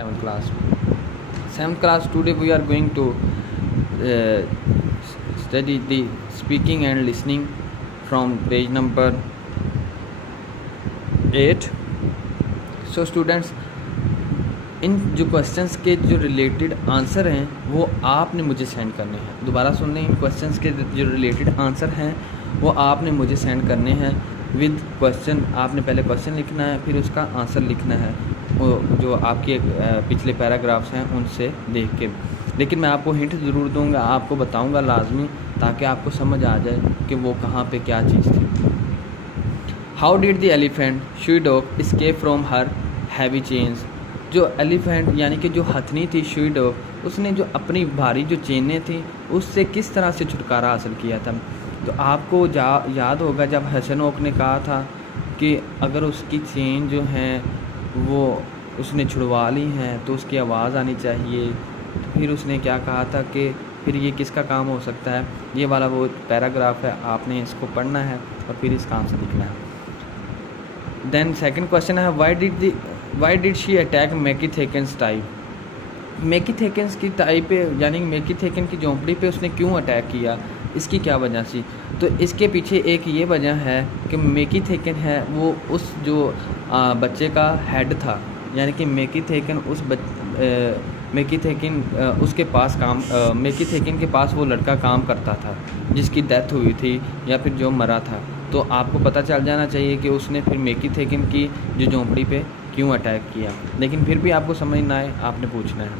7th class. 7th class, today we are going to study the speaking and listening from page number 8. So students, इन जो questions के जो related answer हैं वो आपने मुझे send करने हैं. दोबारा सुन लें, इन क्वेश्चंस के जो रिलेटेड आंसर हैं वो आपने मुझे सेंड करने हैं विद क्वेश्चन. आपने पहले क्वेश्चन लिखना है, फिर उसका आंसर लिखना है, वो जो आपके पिछले पैराग्राफ्स हैं उनसे देख के. लेकिन मैं आपको हिंट ज़रूर दूंगा, आपको बताऊंगा लाजमी, ताकि आपको समझ आ जाए कि वो कहाँ पे क्या चीज़ थी. How did the elephant Shuey dog escape from her heavy chains. जो एलिफेंट यानी कि जो हथनी थी, शुई डॉग, उसने जो अपनी भारी जो चेनें थी उससे किस तरह से छुटकारा हासिल किया था. तो आपको याद होगा जब हसन ओक ने कहा था कि अगर उसकी चेन जो हैं वो उसने छुड़वा ली हैं तो उसकी आवाज़ आनी चाहिए. तो फिर उसने क्या कहा था कि फिर ये किसका काम हो सकता है. ये वाला वो पैराग्राफ है, आपने इसको पढ़ना है और फिर इसका आंसर लिखना है. देन सेकंड क्वेश्चन है, why did she attack Mackie Thekens type. Mackie Thekens की टाइप पे यानी मैकी थेकेन की झोंपड़ी पे उसने क्यों अटैक किया, इसकी क्या वजह थी. तो इसके पीछे एक ये वजह है कि मैकी थेकेन है वो उस जो बच्चे का हेड था, यानी कि मैकी थेकेन उसके पास मैकी थेकेन के पास वो लड़का काम करता था जिसकी डेथ हुई थी या फिर जो मरा था. तो आपको पता चल जाना चाहिए कि उसने फिर मैकी थेकेन की जो झोंपड़ी पे क्यों अटैक किया. लेकिन फिर भी आपको समझ ना आए, आपने पूछना है.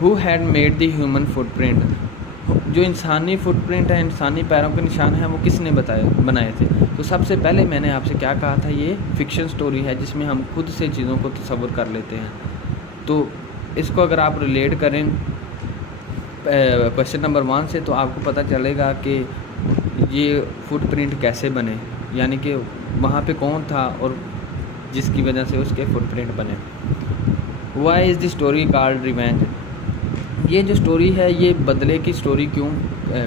Who had made the human footprint. जो इंसानी फुटप्रिंट है, इंसानी पैरों के निशान हैं, वो किसने बनाए थे. तो सबसे पहले मैंने आपसे क्या कहा था, ये फिक्शन स्टोरी है जिसमें हम खुद से चीज़ों को तसव्वुर कर लेते हैं. तो इसको अगर आप रिलेट करें क्वेश्चन नंबर 1 से, तो आपको पता चलेगा कि ये फुटप्रिंट कैसे बने, यानी कि वहाँ पे कौन था और जिसकी वजह से उसके फुटप्रिंट बने. Why is the story called revenge. ये जो स्टोरी है ये बदले की स्टोरी क्यों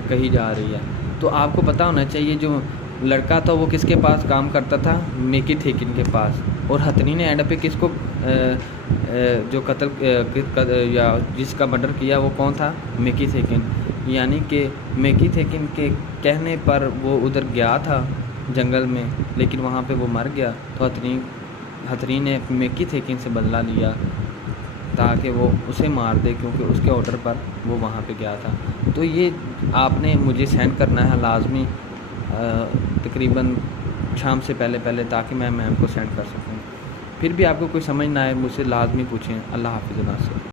कही जा रही है. तो आपको पता होना चाहिए जो लड़का था वो किसके पास काम करता था, मैकी थेकेन के पास. और हथनी ने एंड पे किसको जो कत्ल या जिसका मर्डर किया वो कौन था, मैकी थेकेन. यानी कि मैकी थेकेन के कहने पर वो उधर गया था जंगल में, लेकिन वहाँ पे वो मर गया. तो हथनी ने मैकी थेकेन से बदला लिया ताकि वो उसे मार दे, क्योंकि उसके ऑर्डर पर वो वहाँ पे गया था. तो ये आपने मुझे सेंड करना है लाजमी तकरीबन शाम से पहले, ताकि मैं मैम को सेंड कर सकूँ. फिर भी आपको कोई समझ ना आए मुझसे लाजमी पूछें. अल्लाह हाफ़िज़.